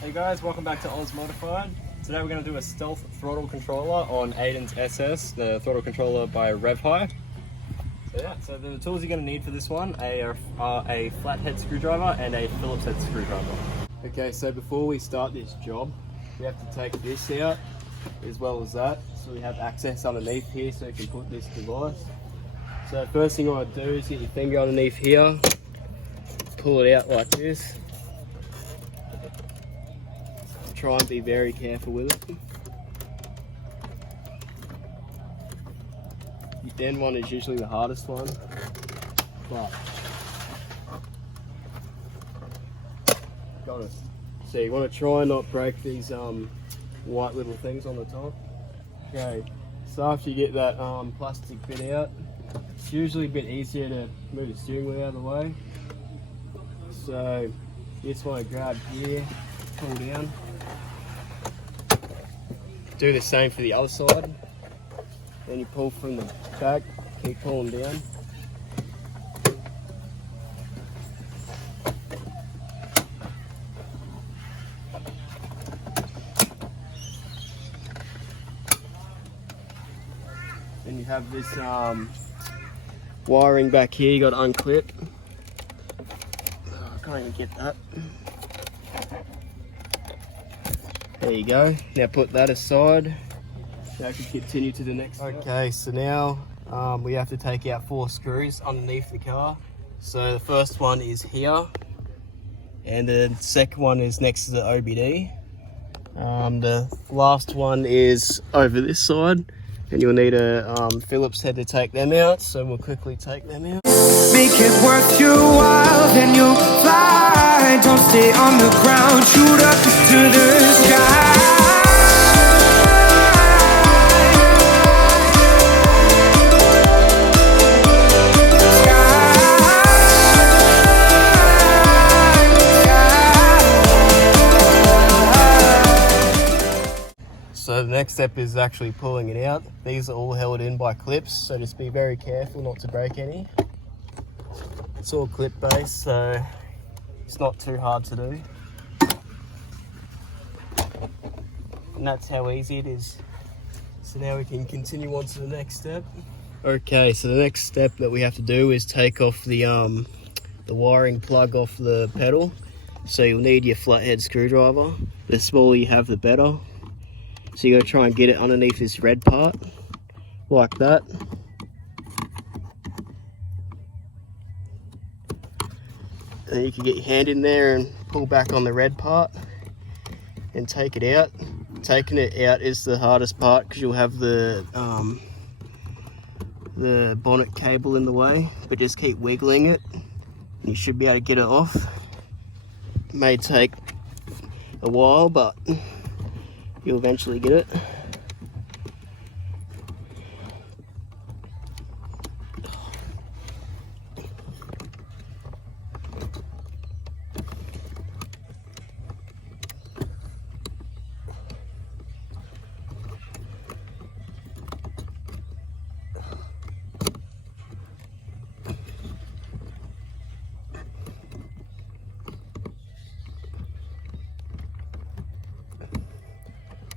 Hey guys, welcome back to Oz Modified. Today we're going to do a stealth throttle controller on Aiden's SS, the throttle controller by RevHigh. So the tools you're going to need for this one are a flathead screwdriver and a Phillips head screwdriver. Okay, so before we start this job, we have to take this out as well as that, so we have access underneath here so you can put this device. So first thing you want to do is get your finger underneath here, pull it out like this. Try and be very careful with it. Your den one is usually the hardest one, but got it. So you want to try and not break these white little things on the top. Okay, so after you get that plastic bit out, it's usually a bit easier to move the steering wheel out of the way. So you just want to grab here, pull down. Do the same for the other side. Then you pull from the back, keep pulling down. Then you have this wiring back here, you got to unclip. I can't even get that. There you go. Now put that aside. Now I can continue to the next step. Okay, so now we have to take out 4 screws underneath the car. So the first one is here, and the second one is next to the OBDII. The last one is over this side, and you'll need a Phillips head to take them out. So we'll quickly take them out. Make it worth your while, then you'll fly. Don't stay on the ground, shoot up to the sky. So the next step is actually pulling it out. These are all held in by clips, so just be very careful not to break any. It's all clip based, so it's not too hard to do. And that's how easy it is. So now we can continue on to the next step. Okay, so the next step that we have to do is take off the wiring plug off the pedal. So you'll need your flathead screwdriver. The smaller you have, the better. So you got to try and get it underneath this red part, like that. And then you can get your hand in there and pull back on the red part and take it out. Taking it out is the hardest part because you'll have the bonnet cable in the way, but just keep wiggling it and you should be able to get it off. It may take a while, but you'll eventually get it.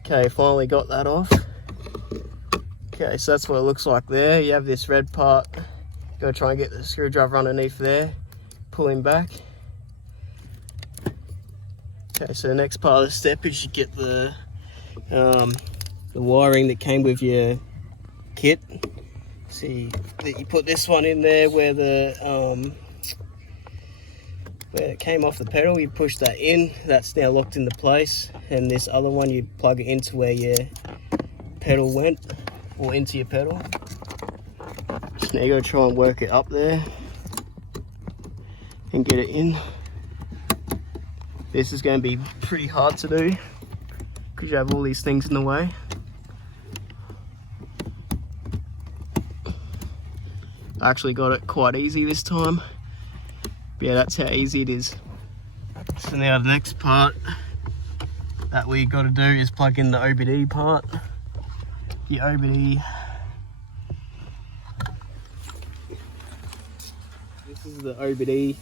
Okay, finally got that off. Okay, so that's what it looks like there. You have this red part. Gotta try and get the screwdriver underneath there. Pull him back. Okay, so the next part of the step is you get the wiring that came with your kit. See that you put this one in there where it came off the pedal, you push that in, that's now locked into place, and this other one you plug it into where your pedal went, or into your pedal. So now you gotta try and work it up there and get it in. This is going to be pretty hard to do because you have all these things in the way. I actually got it quite easy this time. Yeah, that's how easy it is. So now the next part that we got to do is plug in the OBDII part. The OBDII. This is the OBDII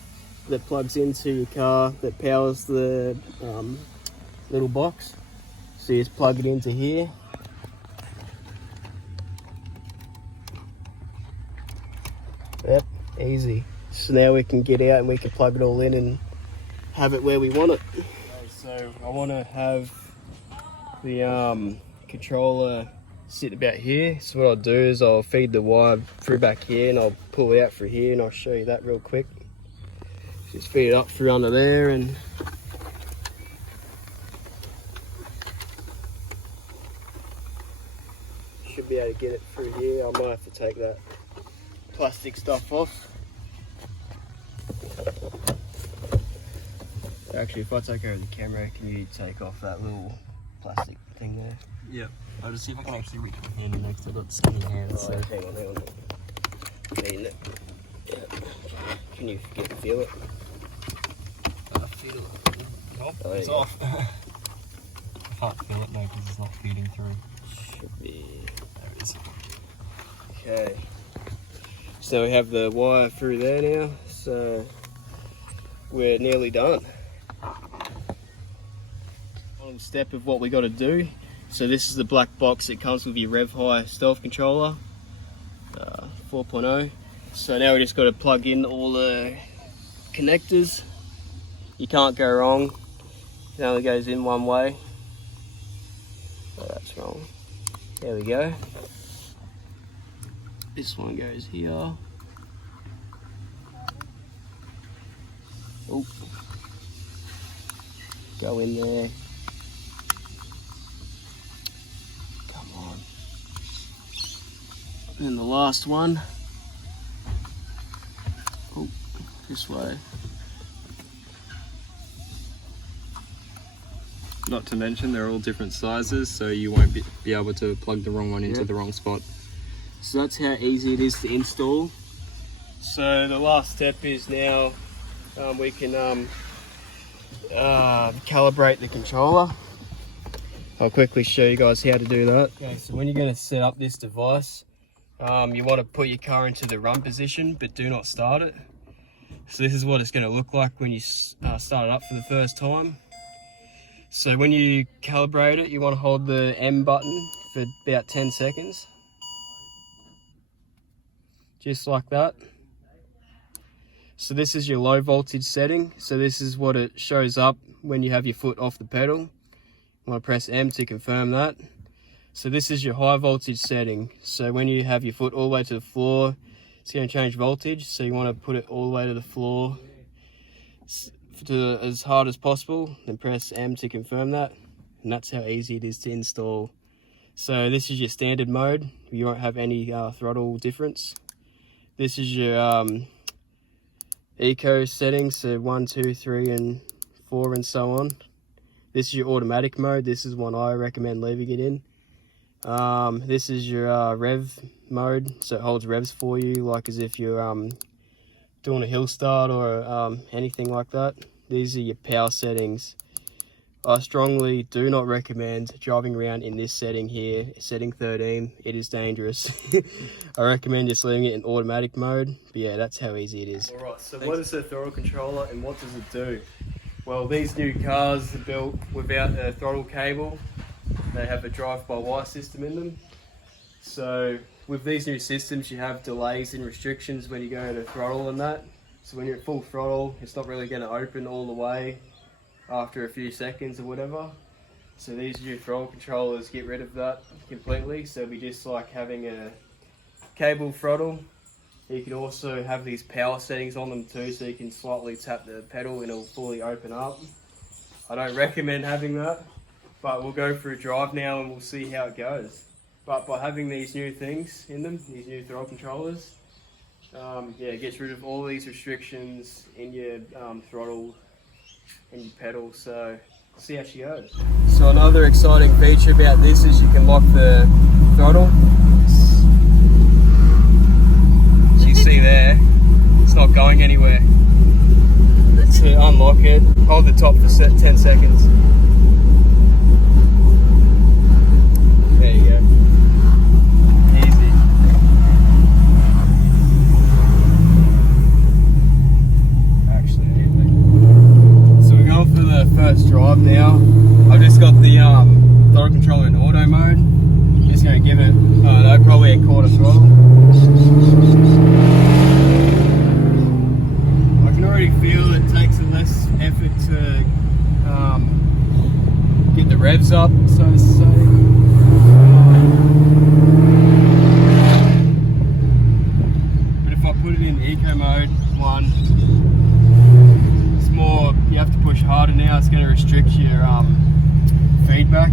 that plugs into your car, that powers the little box. So you just plug it into here. Yep, easy. So now we can get out and we can plug it all in and have it where we want it. Okay, so I want to have the controller sit about here. So what I'll do is I'll feed the wire through back here and I'll pull it out through here, and I'll show you that real quick. Just feed it up through under there and should be able to get it through here. I might have to take that plastic stuff off. Actually, if I take over the camera, can you take off that little plastic thing there? Yeah. I'll just see if I can actually reach my hand in next. I've got skinny hands. Oh, So. hang on. Getting it. Yeah. Can you feel it? Feel it. Nope, Oh, it's yeah. off. I can't feel it now because it's not feeding through. Should be. There it is. Okay. So we have the wire through there now. So we're nearly done. Final step of what we got to do. So this is the black box that comes with your Rev High stealth controller, 4.0. So now we just got to plug in all the connectors. You can't go wrong. It only goes in one way. Oh, that's wrong. There we go. This one goes here. Oh. Go in there. Come on. And the last one. Oh, this way. Not to mention they're all different sizes, so you won't be able to plug the wrong one into the wrong spot. So that's how easy it is to install. So the last step is now we can calibrate the controller. I'll quickly show you guys how to do that. Okay, so when you're going to set up this device, you want to put your car into the run position, but do not start it. So this is what it's going to look like when you start it up for the first time. So when you calibrate it, you want to hold the M button for about 10 seconds. Just like that. So this is your low voltage setting. So this is what it shows up when you have your foot off the pedal. You want to press M to confirm that. So this is your high voltage setting. So when you have your foot all the way to the floor, it's going to change voltage. So you want to put it all the way to the floor to as hard as possible, then press M to confirm that, and that's how easy it is to install. So this is your standard mode. You won't have any throttle difference. This is your eco settings, so 1, 2, 3 and 4 and so on. This is your automatic mode. This is one I recommend leaving it in. This is your rev mode, so it holds revs for you, like as if you're doing a hill start or anything like that. These are your power settings. I strongly do not recommend driving around in this setting here, setting 13. It is dangerous. I recommend just leaving it in automatic mode. But yeah, that's how easy it is. Alright, so what is the throttle controller and what does it do? Well, these new cars are built without a throttle cable. They have a drive-by-wire system in them. So with these new systems, you have delays and restrictions when you go to throttle and that. So when you're at full throttle, it's not really going to open all the way after a few seconds or whatever. So these new throttle controllers get rid of that completely. So it'll be just like having a cable throttle. You can also have these power settings on them too, so you can slightly tap the pedal and it'll fully open up. I don't recommend having that, but we'll go for a drive now and we'll see how it goes. But by having these new things in them, these new throttle controllers, yeah, it gets rid of all these restrictions in your throttle and your pedal, so see how she goes. So another exciting feature about this is you can lock the throttle. As you see there, it's not going anywhere. To unlock it, hold the top for 10 seconds. There you go. Easy. Actually, so we're going for the first drive now. I've just revs up, so to say. But if I put it in eco mode, it's more, you have to push harder now, it's going to restrict your feedback.